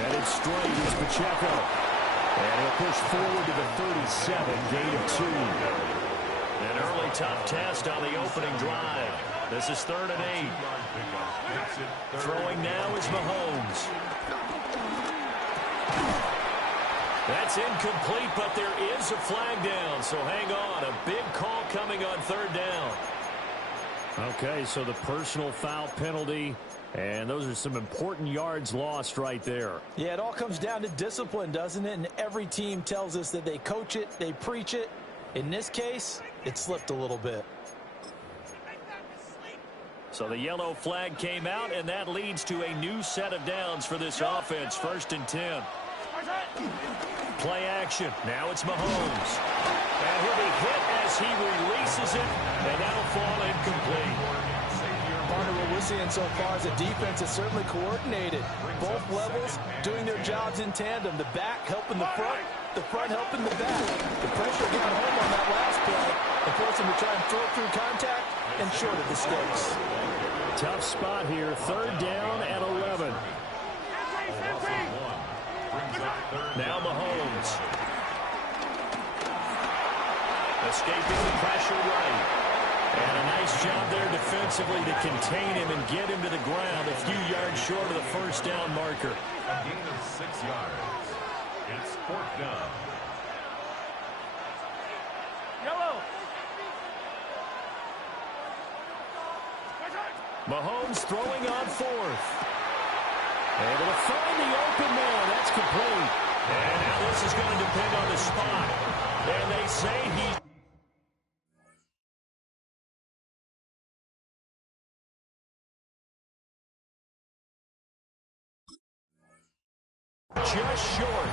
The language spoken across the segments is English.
Headed straight is Pacheco. And he'll push forward to the 37, gain of 2. An early tough test on the opening drive. This is 3rd and 8. Throwing now is Mahomes. That's incomplete, but there is a flag down, so hang on. A big call coming on 3rd down. Okay, so the personal foul penalty, and those are some important yards lost right there. Yeah, it all comes down to discipline, doesn't it? And every team tells us that they coach it, they preach it. In this case, it slipped a little bit. So the yellow flag came out, and that leads to a new set of downs for this offense. 1st and 10. Play action. Now it's Mahomes. And he'll be hit as he releases it, and that'll fall incomplete. Partner, what we're seeing so far is the defense is certainly coordinated. Both levels doing their jobs in tandem. The back helping the front helping the back. The pressure getting home on that last play and forcing them to try and throw it through contact and short of the stakes. Tough spot here. 3rd down at 11. Now Mahomes. Escaping the pressure right. And a nice job there defensively to contain him and get him to the ground a few yards short of the 1st down marker. A gain of 6 yards. It's 4th down. Mahomes throwing on 4th. Able to find the open man. That's complete. And now this is going to depend on the spot. And they say he's just short.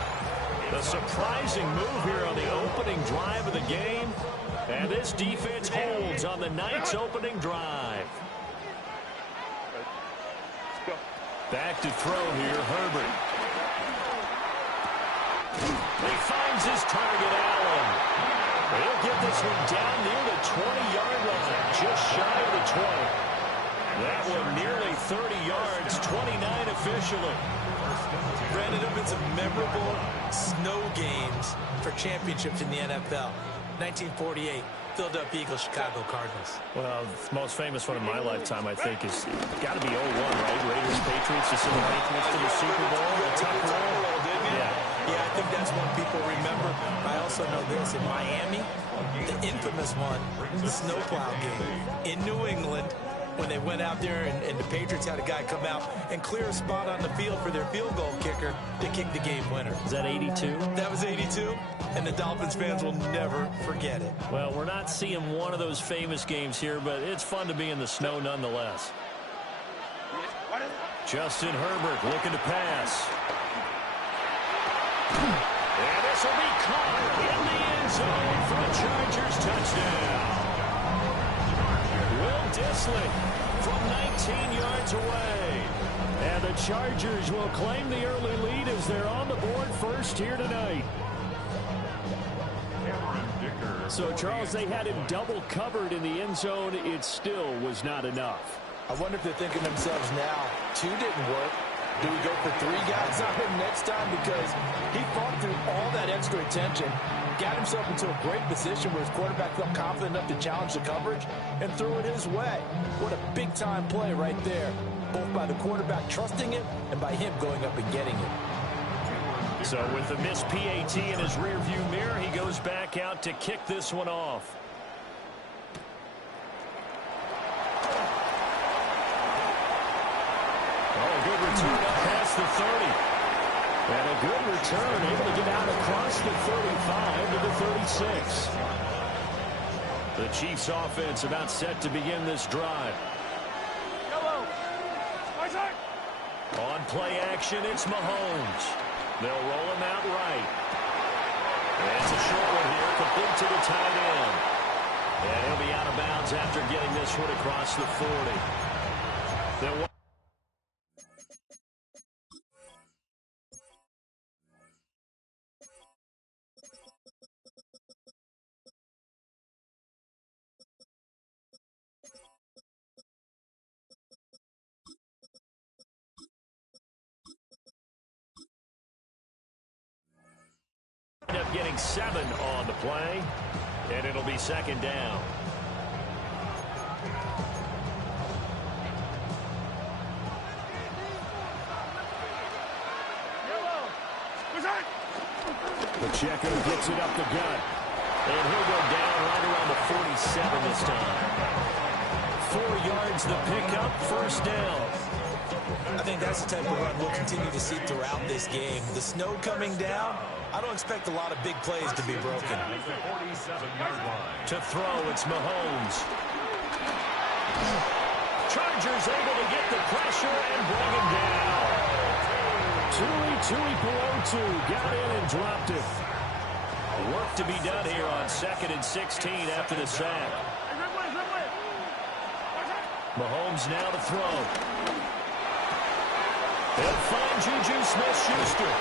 The surprising move here on the opening drive of the game. And this defense holds on the Knights' opening drive. Back to throw here, Herbert. He finds his target, Allen. He'll get this one down near the 20-yard line, just shy of the 20. That one nearly 30 yards, 29 officially. Brandon, there have been some memorable snow games for championships in the NFL. 1948. Philadelphia Eagles, Chicago Cardinals. Well, the most famous one in my lifetime, I think, is got to be 01, right? Raiders, Patriots, to send the Patriots to the Super Bowl. The Tuck roll, didn't you? Yeah, I think that's one people remember. I also know this in Miami, the infamous one, the snowplow game in New England, when they went out there and the Patriots had a guy come out and clear a spot on the field for their field goal kicker to kick the game winner. Is that 82? That was 82, and the Dolphins fans will never forget it. Well, we're not seeing one of those famous games here, but it's fun to be in the snow nonetheless. Justin Herbert looking to pass. And this will be caught in the end zone for a Chargers touchdown. Will Dissly from 19 yards away. And the Chargers will claim the early lead as they're on the board first here tonight. So, Charles, they had him double covered in the end zone. It still was not enough. I wonder if they're thinking to themselves now, 2 didn't work. Do we go for 3 guys on him next time? Because he fought through all that extra attention, got himself into a great position where his quarterback felt confident enough to challenge the coverage and threw it his way. What a big-time play right there, both by the quarterback trusting it and by him going up and getting it. So with the missed PAT in his rearview mirror, he goes back out to kick this one off. Oh, good return up past the 30. And a good return, able to get out across the 35 to the 36. The Chiefs offense about set to begin this drive. On play action, it's Mahomes. They'll roll him out right. And it's a short one here, complete to the tight end. And he'll be out of bounds after getting this one across the 40. They'll and 7 on the play, and it'll be second down. Pacheco gets it up the gut. And he'll go down right around the 47 this time. 4 yards the pickup, first down. I think that's the type of run we'll continue to see throughout this game. The snow coming down, I don't expect a lot of big plays to be broken. To throw, it's Mahomes. Chargers able to get the pressure and bring him down. Tui Pelotu got in and dropped it. Work to be done here on 2nd and 16 after the sack. Mahomes now to throw. He'll find Juju Smith-Schuster.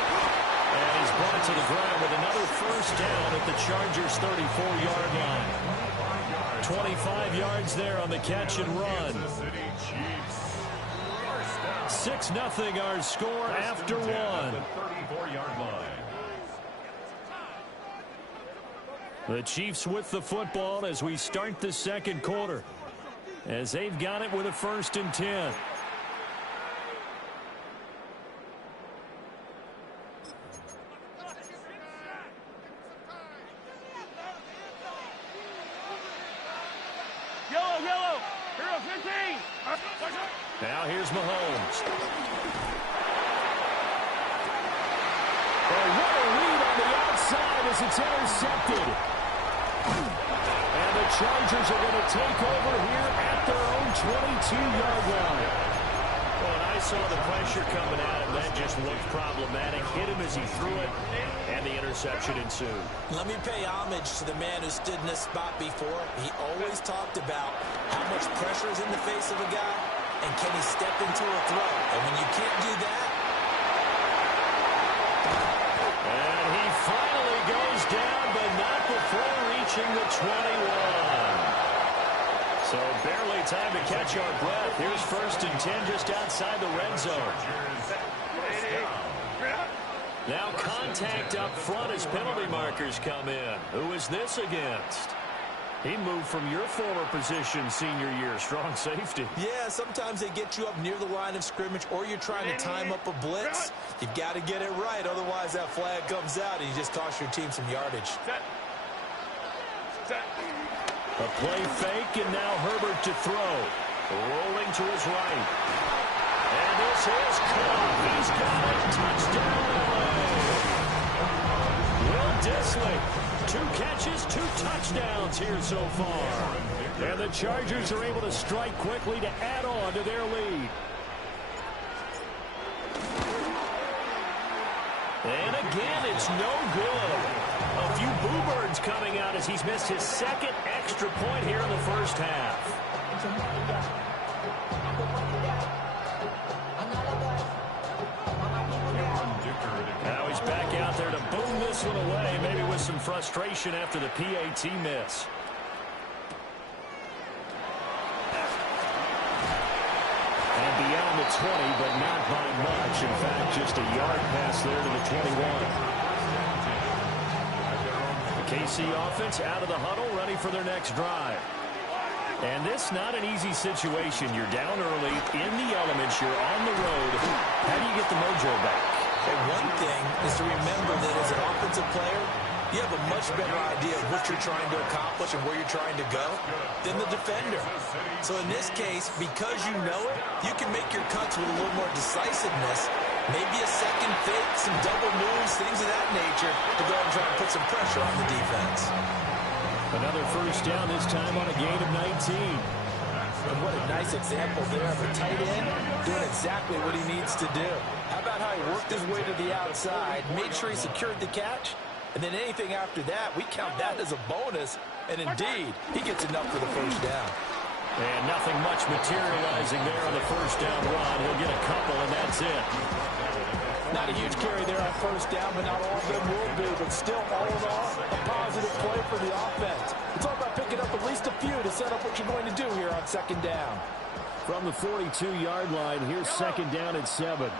And he's brought to the ground with another first down at the Chargers' 34-yard line. 25 yards there on the catch and run. 6-0 our score after 1. The Chiefs with the football as we start the second quarter, as they've got it with a 1st and 10. Yellow, hero 15. Now here's Mahomes. What a read on the outside as it's intercepted. And the Chargers are going to take over here at their own 22-yard line. Well, and I saw the pressure coming at him. That just looked problematic. Hit him as he threw it, and the interception ensued. Let me pay homage to the man who stood in this spot before. He always talked about how much pressure is in the face of a guy, and can he step into a throw. And when you can't do that, and he finally goes down, but not before reaching the 21. So barely time to catch our breath. Here's 1st and 10 just outside the red zone. Now contact up front as penalty markers come in. Who is this against? He moved from your former position senior year, strong safety. yeah, sometimes they get you up near the line of scrimmage, or you're trying to time up a blitz. You've got to get it right, otherwise that flag comes out and you just cost your team some yardage. A play fake, and now Herbert to throw. Rolling to his right. And this is caught. He's got it. Touchdown. Will Dissly. 2 catches, 2 touchdowns here so far. And the Chargers are able to strike quickly to add on to their lead. And again, it's no good. A few boo birds coming out as he's missed his 2nd extra point here in the first half. Now he's back out there to boom this one away, maybe with some frustration after the PAT miss. And beyond the 20, but not by much. In fact, just a yard pass there to the 21. The KC offense out of the huddle, ready for their next drive. And this not an easy situation. You're down early, in the elements, you're on the road. How do you get the mojo back? And one thing is to remember that as an offensive player, you have a much better idea of what you're trying to accomplish and where you're trying to go than the defender. So in this case, because you know it, you can make your cuts with a little more decisiveness, maybe a second fake, some double moves, things of that nature, to go and try and put some pressure on the defense. Another first down, this time on a gain of 19. And what a nice example there of a tight end doing exactly what he needs to do. How about how he worked his way to the outside, made sure he secured the catch, and then anything after that, we count that as a bonus. And indeed, he gets enough for the first down. And nothing much materializing there on the first down run. He'll get a couple, and that's it. Not a huge carry there on first down, but not all of them will be. But still, all in all, a positive play for the offense. It's all about picking up at least a few to set up what you're going to do here on second down. From the 42-yard line, here's second down and 7.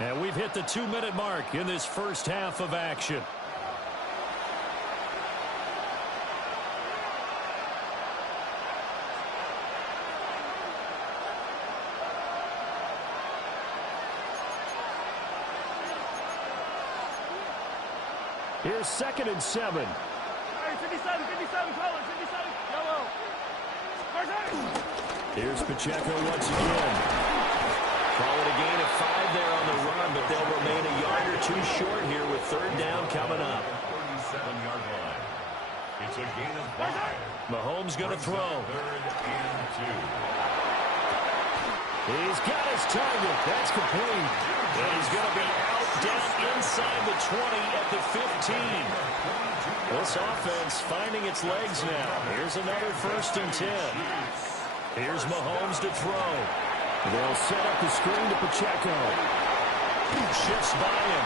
And we've hit the 2-minute mark in this first half of action. Here's 2nd and 7. Hey, 57, call it, 57, yellow. Here's Pacheco once again. Call it a gain of 5 there on the run, but they'll remain a yard or two short here with 3rd down coming up. 37-yard line. It's a gain of 5. Mahomes going to throw. 3rd and 2. He's got his target. That's complete. And he's going to be out down inside the 20 at the 15. This offense finding its legs now. Here's another 1st and 10. Here's Mahomes to throw. They'll set up the screen to Pacheco. Shifts by him.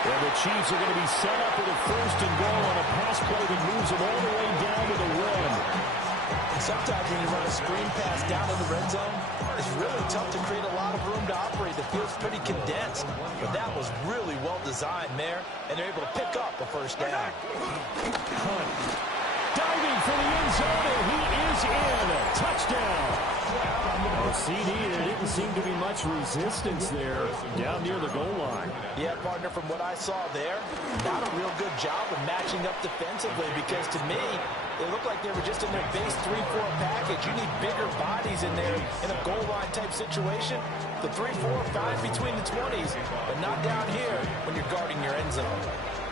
And the Chiefs are going to be set up with a 1st and goal on a pass play that moves them all the way down to the red. Sometimes when you run a screen pass down in the red zone, it's really tough to create a lot of room to operate. The field's pretty condensed. But that was really well designed there, and they're able to pick up a 1st down. Hunt diving for the end zone, and he is in. Touchdown. CD, there didn't seem to be much resistance there down near the goal line. Yeah, partner, from what I saw there, not a real good job of matching up defensively because to me, it looked like they were just in their base 3-4 package. You need bigger bodies in there in a goal line type situation. The 3-4, fine between the 20s, but not down here when you're guarding your end zone.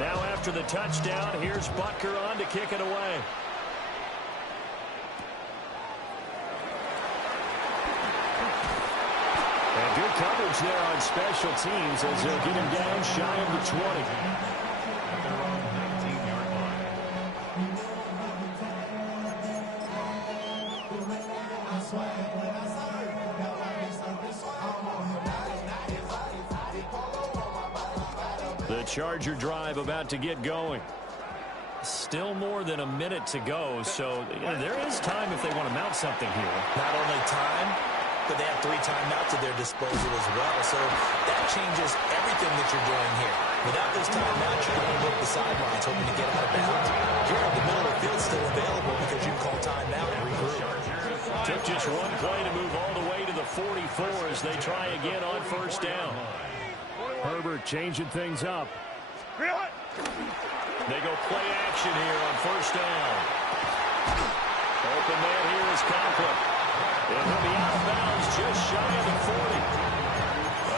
Now after the touchdown, here's Butker on to kick it away. And good coverage there on special teams as they'll get him down shy of the 20. The Charger drive about to get going. Still more than a minute to go, so there is time if they want to mount something here. Not only time, but they have 3 timeouts at their disposal as well. So that changes everything that you're doing here. Without those timeouts, you're going to go to the sidelines hoping to get out of bounds. Here in the middle of the field still available because you can call timeout and regroup. Took just one play to move all the way to the 44 as they try again on 1st down. Herbert changing things up. They go play action here on 1st down. Open man here is Conklin. And he'll be out of bounds just shy of the 40.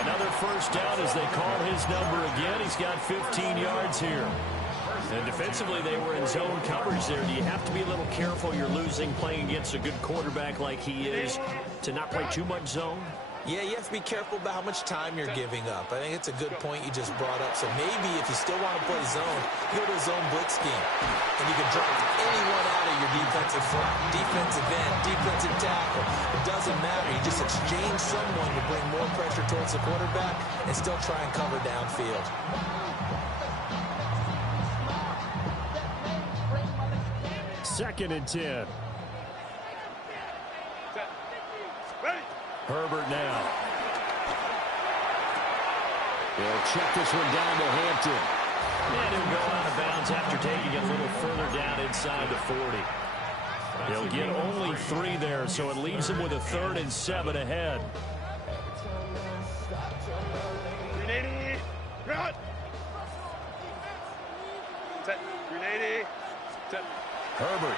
Another 1st down as they call his number again. He's got 15 yards here. And defensively, they were in zone coverage there. Do you have to be a little careful you're losing playing against a good quarterback like he is to not play too much zone? Yeah, you have to be careful about how much time you're giving up. I think it's a good point you just brought up. So maybe if you still want to play zone, you go to a zone blitz scheme. And you can drop anyone out of your defensive front, defensive end, defensive tackle. It doesn't matter. You just exchange someone to bring more pressure towards the quarterback and still try and cover downfield. Second and 10. Herbert now. They'll check this one down to Hampton. And he'll go out of bounds after taking it a little further down inside the 40. He'll get only 3 there, so it leaves him with a 3rd and 7 ahead. Herbert.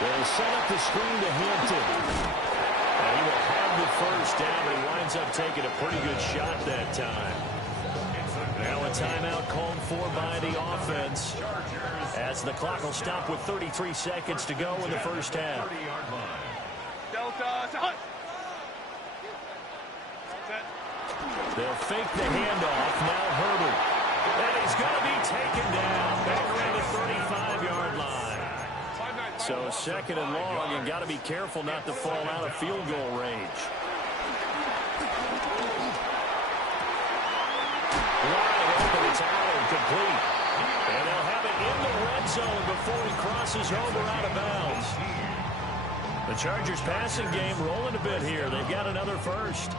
They'll set up the screen to Hampton. And he will have the 1st down, but he winds up taking a pretty good shot that time. Now a timeout called for by the offense as the clock will stop with 33 seconds to go in the 1st half. They'll fake the handoff. Now Herbert. And he's going to be taken down back around the 35-yard line. So 2nd and long, and got to be careful not to fall out of field goal range. Wide open, it's out and complete. And they'll have it in the red zone before he crosses over out of bounds. The Chargers passing game rolling a bit here. They've got another 1st.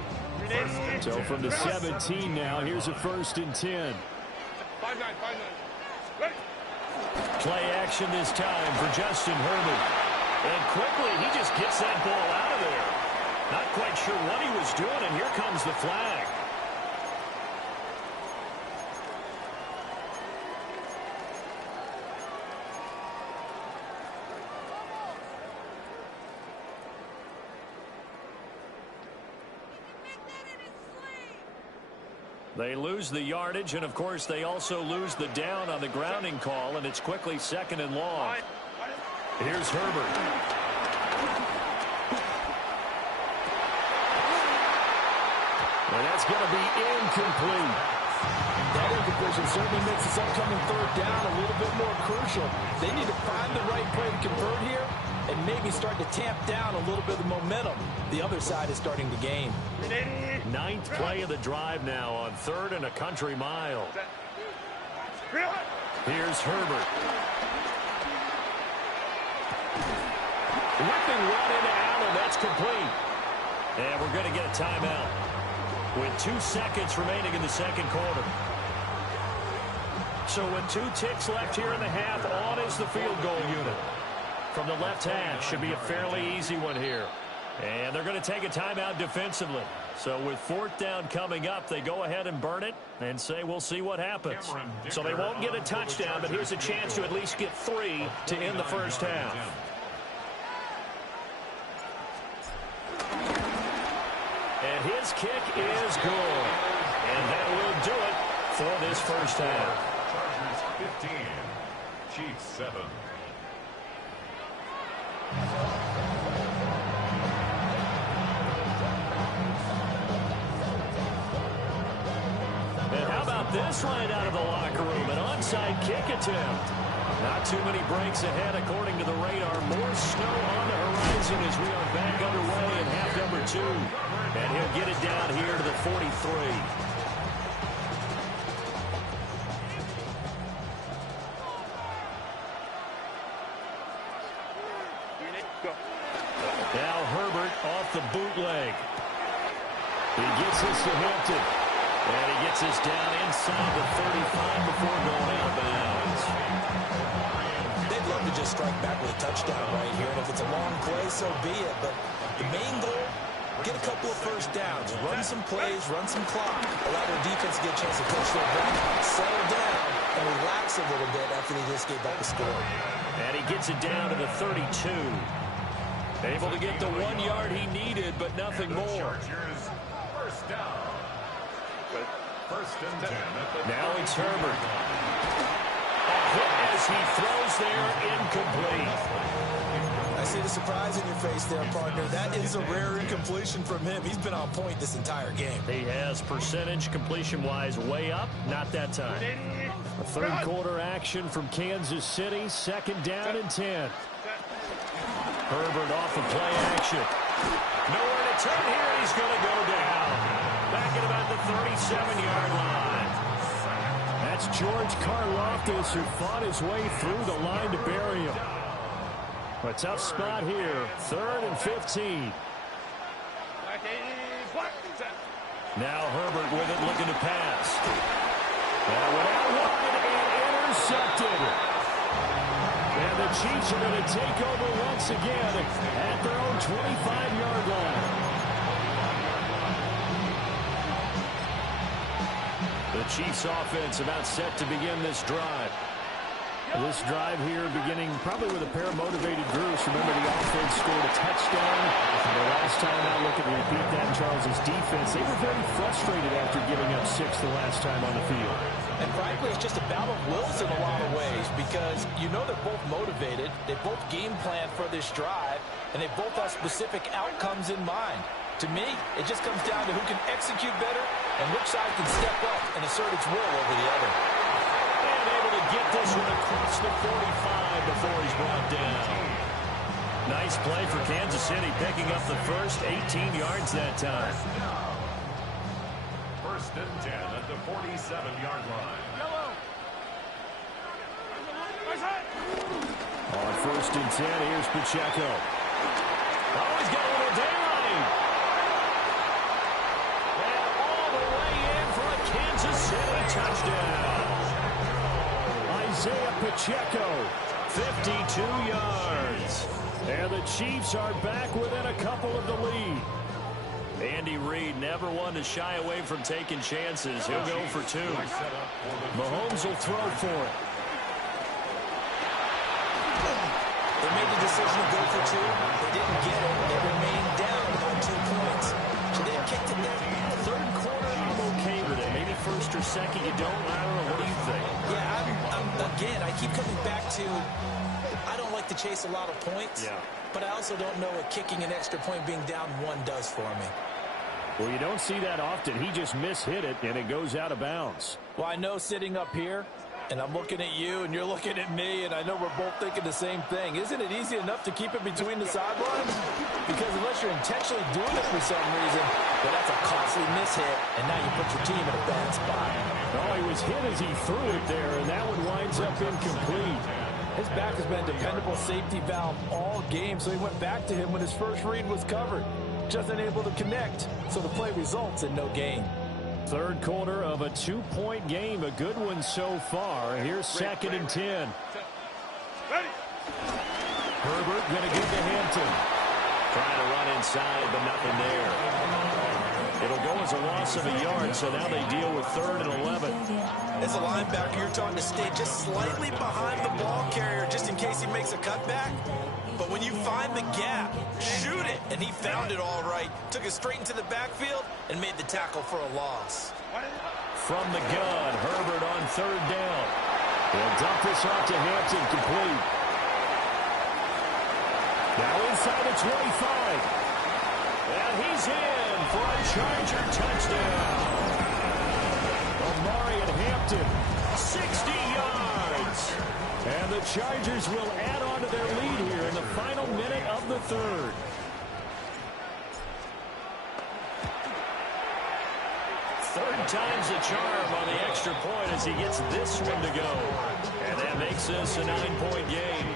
So from the 17 now, here's a 1st and 10. 5-9. Ready? Play action this time for Justin Herbert. And quickly, he just gets that ball out of there. Not quite sure what he was doing, and here comes the flag. They lose the yardage, and of course they also lose the down on the grounding call, and it's quickly 2nd and long. Here's Herbert. And that's going to be incomplete. That incompletion certainly makes this upcoming 3rd down a little bit more crucial. They need to find the right play to convert here and maybe start to tamp down a little bit of the momentum the other side is starting to gain. 9th play of the drive now on 3rd and a country mile. Here's Herbert. Whipping one into Allen. That's complete. And we're going to get a timeout with 2 seconds remaining in the 2nd quarter. So with 2 ticks left here in the half, on is the field goal unit. From the left half, should be a fairly easy one here. And they're going to take a timeout defensively. So with 4th down coming up, they go ahead and burn it and say we'll see what happens. So they won't get a touchdown, but here's a chance to at least get 3 to end the 1st half. And his kick is good. And that will do it for this 1st half. Chargers 15, Chiefs 7. And how about this right out of the locker room? An onside kick attempt. Not too many breaks ahead according to the radar. More snow on the horizon as we are back underway in half number 2. And he'll get it down here to the 43. Now Herbert off the bootleg. He gets this to Hampton. And he gets this down inside the 35 before going out of bounds. They'd love to just strike back with a touchdown right here. And if it's a long play, so be it. But the main goal, get a couple of 1st downs. Run some plays, run some clock. Allow their defense to get a chance to push their back, settle down, and relax a little bit after they just gave up the score. And he gets it down to the 32. Able to get the 1 yard he needed, but nothing more. Chargers 1st down. 1st and 10. Now it's Herbert. A hit as he throws there, incomplete. I see the surprise in your face there, partner. That is a rare incompletion from him. He's been on point this entire game. He has percentage completion-wise way up, not that time. A 3rd quarter action from Kansas City, 2nd down and 10. Herbert off the play action. Nowhere to turn here. He's going to go down. Back at about the 37-yard line. That's George Karlaftis, who fought his way through the line to bury him. A tough spot here. 3rd and 15. Now Herbert with it, looking to pass. That went out wide and intercepted. And the Chiefs are going to take over once again at their own 25-yard line. The Chiefs offense about set to begin this drive. This drive here beginning probably with a pair of motivated groups. Remember, the offense scored a touchdown. The last time out, looking to repeat that, Charles' defense, they were very frustrated after giving up 6 the last time on the field. And frankly, it's just a battle of wills in a lot of ways because you know they're both motivated, they both game plan for this drive, and they both have specific outcomes in mind. To me, it just comes down to who can execute better and which side can step up and assert its will over the other. And able to get this one across the 45 before he's brought down. Nice play for Kansas City, picking up the first 18 yards that time. 1st and 10 at the 47-yard line. On 1st and 10, here's Pacheco. Oh, he's got a little daylight. touchdown. Isaiah Pacheco, 52 yards. and the Chiefs are back within a couple of the lead. Andy Reid never one to shy away from taking chances. He'll go for two. Mahomes will throw for it. They made the decision to go for two. They didn't get it. They remained down by 2 points. Should they have kicked it there? Third quarter, I'm okay with it. Maybe first or second, you don't. I don't know. What do you think? Yeah, again, I keep coming back to I don't like to chase a lot of points. Yeah. But I also don't know what kicking an extra point being down one does for me. Well, you don't see that often. He just mishit it, and it goes out of bounds. Well, I know sitting up here, and I'm looking at you, and you're looking at me, and I know we're both thinking the same thing. Isn't it easy enough to keep it between the sidelines? Because unless you're intentionally doing it for some reason, well, that's a costly mishit, and now you put your team in a bad spot. Oh, he was hit as he threw it there, and that one winds up incomplete. His back has been a dependable safety valve all game, so he went back to him when his first read was covered. Just unable to connect, so the play results in no gain. Third quarter of a 2-point game. A good one so far. Here's 2nd and 10. Herbert going to give to Hampton. Trying to run inside, but nothing there. It'll go as a loss of a yard, so now they deal with 3rd and 11. As a linebacker, you're taught to stay just slightly behind the ball carrier just in case he makes a cutback. But when you find the gap, shoot it. And he found it all right. Took it straight into the backfield and made the tackle for a loss. From the gun, Herbert on 3rd down. They'll dump this off to Hampton, complete. Now inside the 25. And he's in for a Charger touchdown. Omari at Hampton. 60 yards. And the Chargers will add on to their lead here in the final minute of the 3rd. Third time's the charm on the extra point as he gets this one to go. And that makes this a 9-point game.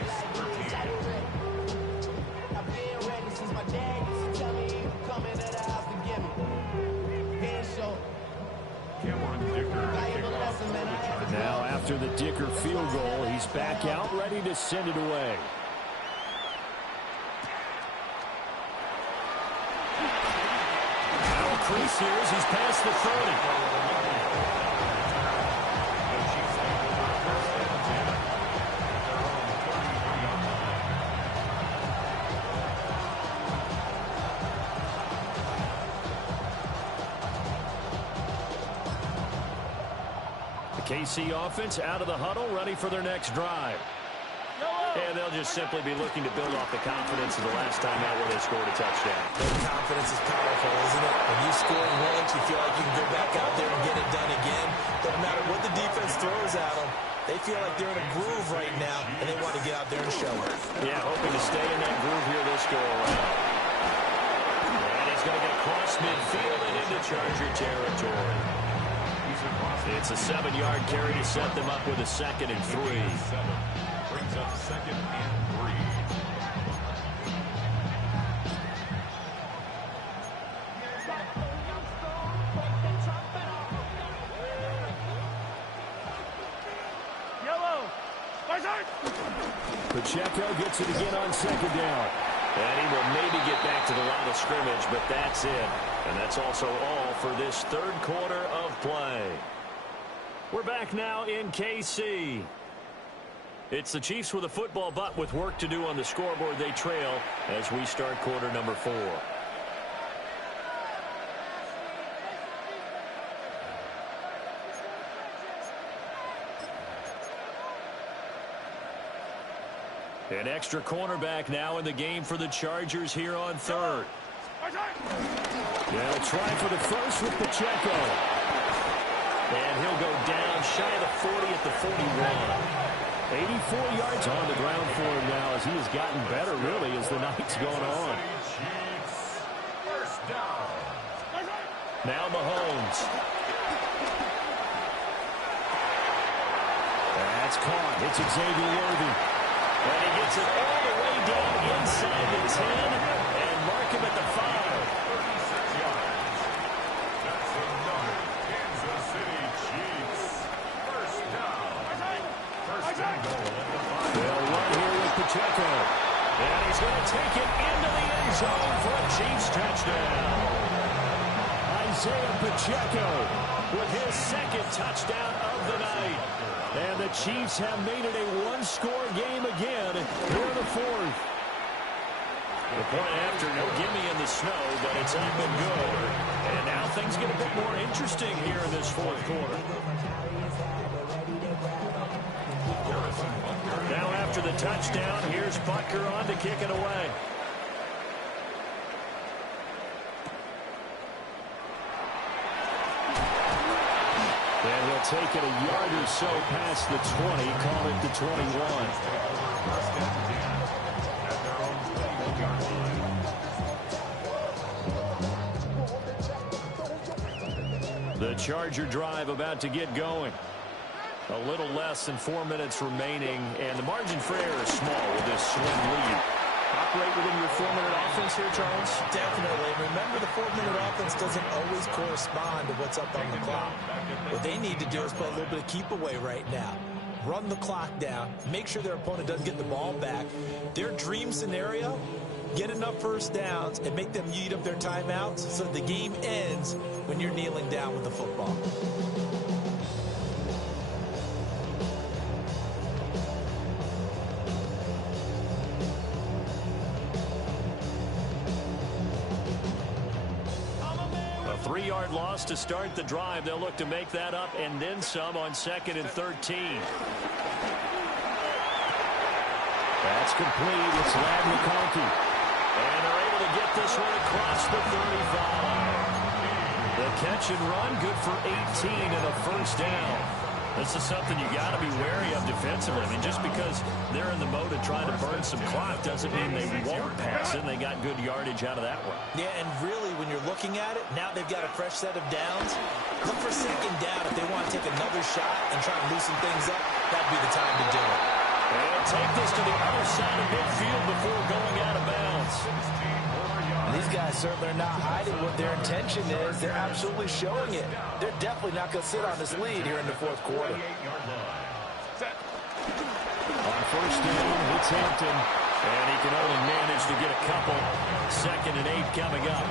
Now after the Dicker field goal, he's back out ready to send it away. Now a crease here as he's past the 30. KC offense out of the huddle, ready for their next drive. And they'll just simply be looking to build off the confidence of the last time out where they scored a touchdown. Confidence is powerful, isn't it? When you score once, you feel like you can go back out there and get it done again. Doesn't matter what the defense throws at them. They feel like they're in a groove right now, and they want to get out there and show it. Yeah, hoping to stay in that groove here this go-around. And he's going to get across midfield and into Charger territory. It's a 7-yard carry to set them up with a 2nd and 3. Brings up 2nd and 3. Pacheco gets it again on 2nd down. And he will maybe get back to the line of scrimmage, but that's it. And that's also all for this 3rd quarter of play. We're back now in KC. It's the Chiefs with a football, but with work to do on the scoreboard, they trail as we start quarter number 4. An extra cornerback now in the game for the Chargers here on 3rd. They'll try for the first with Pacheco. And he'll go down shy of the 40 at the 41. 84 yards on the ground for him now as he has gotten better, really, as the night's gone on. Now Mahomes. That's caught. It's Xavier Worthy. And he gets it all the way down inside the 10 and mark him at the 5. 36 yards. That's another Kansas City Chiefs. take it into the end zone for a Chiefs touchdown. Isaiah Pacheco with his second touchdown of the night. And the Chiefs have made it a one-score game again here in the fourth. The point after, no gimme in the snow, but it's up and good. And now things get a bit more interesting here in this fourth quarter. Now after the touchdown, here's Butker on to kick it away. And he'll take it a yard or so past the 20, call it the 21. The Charger drive about to get going. A little less than 4 minutes remaining, and the margin for error is small with this swing lead. Operate within your 4-minute offense here, Charles? Definitely. Remember, the 4-minute offense doesn't always correspond to what's up on the clock. What they need to do is play a little bit of keep away right now. Run the clock down. Make sure their opponent doesn't get the ball back. Their dream scenario, get enough first downs and make them eat up their timeouts so the game ends when you're kneeling down with the football. A 3-yard loss to start the drive. They'll look to make that up and then some on 2nd and 13. That's complete. It's Ladd McConkey. And they're able to get this one across the 35. The catch and run, good for 18 and a first down. This is something you got to be wary of defensively. I mean, just because they're in the mode of trying to burn some clock doesn't mean they won't pass it. They got good yardage out of that one. Yeah, and really, when you're looking at it, now they've got a fresh set of downs. Look for 2nd down if they want to take another shot and try and loosen things up. That'd be the time to do it. And take this to the other side of midfield before going out of bounds. These guys certainly are not hiding what their intention is. They're absolutely showing it. They're definitely not going to sit on this lead here in the fourth quarter. On first down, it's Hampton. And he can only manage to get a couple. 2nd and 8 coming up.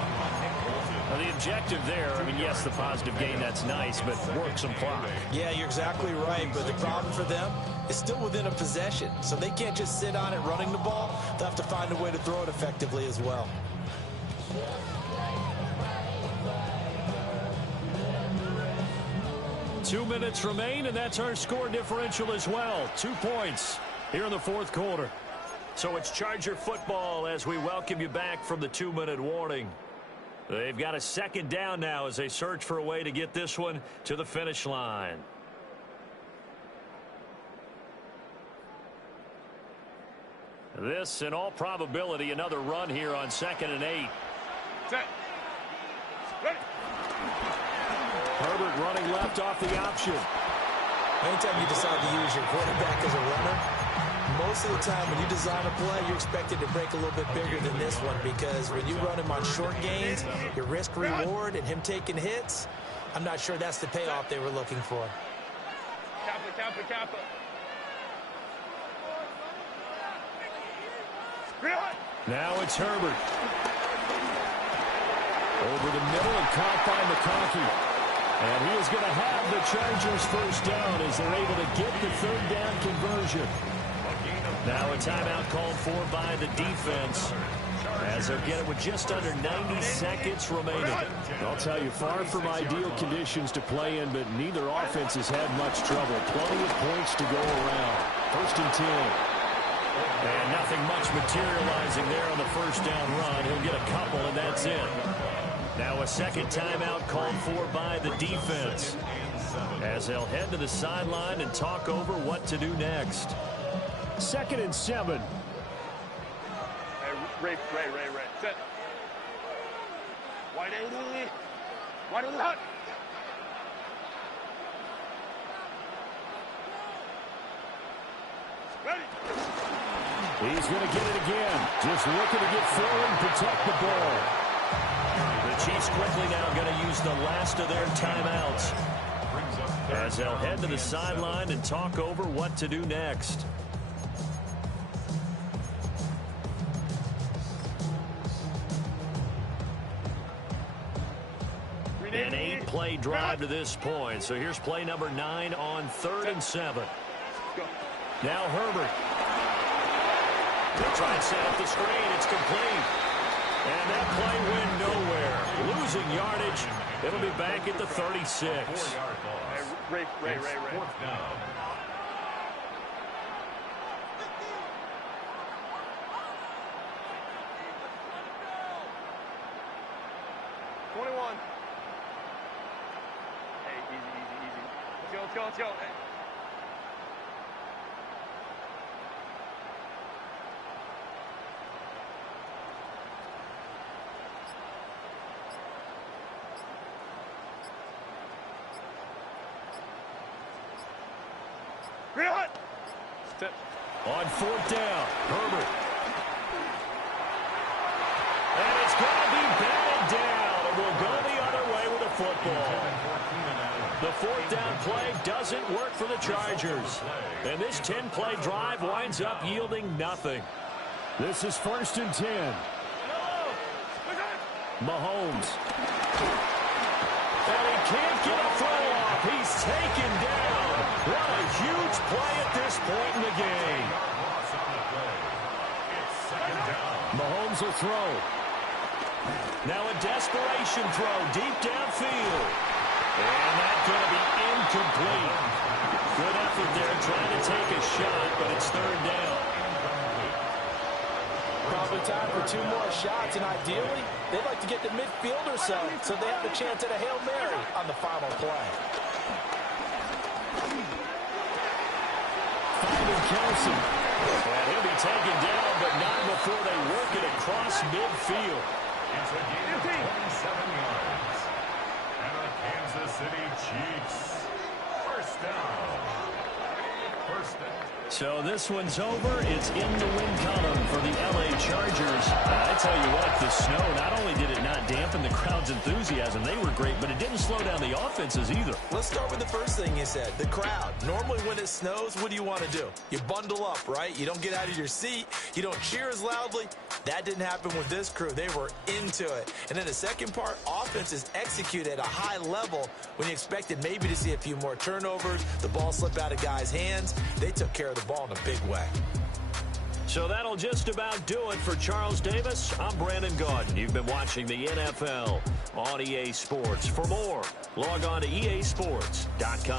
Now the objective there, I mean, yes, the positive gain, that's nice, but work some clock. Yeah, you're exactly right, but the problem for them is still within a possession. So they can't just sit on it running the ball. They'll have to find a way to throw it effectively as well. 2 minutes remain, and that's our score differential as well. 2 points here in the fourth quarter. So it's Charger football as we welcome you back from the 2-minute warning. They've got a 2nd down now as they search for a way to get this one to the finish line. This, in all probability, another run here on 2nd and 8. Set. Ready. Herbert running left off the option. Anytime you decide to use your quarterback as a runner, most of the time when you design a play, you're expected to break a little bit bigger than this one, because when you run him on short gains, your risk-reward and him taking hits, I'm not sure that's the payoff they were looking for. Kappa, Kappa, Kappa. Now it's Herbert. Over the middle and caught by McConkey. And he is going to have the Chargers first down as they're able to get the 3rd down conversion. Now a timeout called for by the defense as they'll get it with just under 90 seconds remaining. I'll tell you, far from ideal conditions to play in, but neither offense has had much trouble. Plenty of points to go around. 1st and 10. And nothing much materializing there on the first down run. He'll get a couple, and that's it. Now a 2nd timeout called for by the defense as they'll head to the sideline and talk over what to do next. 2nd and 7. Hey, Ray. Set. Wide hot. Ready. He's going to get it again. Just looking to get forward and protect the ball. The Chiefs quickly now going to use the last of their timeouts as they'll head to the sideline and talk over what to do next. An 8-play drive to this point. So here's play number 9 on 3rd and 7. Now Herbert. They'll try and set up the screen. It's complete. And that play went nowhere. Losing yardage. It'll be back at the 36. 4-yard loss. Ray. Fourth down. Easy. Let's go. Hey. Step. On 4th down, Herbert. And it's going to be batted down. And we'll go the other way with the football. The 4th down play doesn't work for the Chargers. And this 10-play drive winds up yielding nothing. This is 1st and 10. Mahomes. And he can't get a throw off. He's taken down. What a huge play at this point in the game. Mahomes will throw. Now a desperation throw deep downfield. And that's going to be incomplete. Good effort there trying to take a shot, but it's 3rd down. Probably time for 2 more shots, and ideally, they'd like to get to midfield or so they have a chance at a Hail Mary on the final play. Finding Kelce. And he'll be taken down, but not before they work it across midfield. It's a gain of 27 yards. And the Kansas City Chiefs. First down. So this one's over. It's in the win column for the L.A. Chargers. I tell you what, the snow, not only did it not dampen the crowd's enthusiasm, they were great, but it didn't slow down the offenses either. Let's start with the first thing you said, the crowd. Normally when it snows, what do you want to do? You bundle up, right? You don't get out of your seat. You don't cheer as loudly. That didn't happen with this crew. They were into it. And then the second part, offenses execute at a high level when you expected maybe to see a few more turnovers, the ball slip out of guys' hands. They took care of the ball in a big way. So that'll just about do it for Charles Davis. I'm Brandon Gaudin. You've been watching the NFL on EA Sports. For more, log on to easports.com.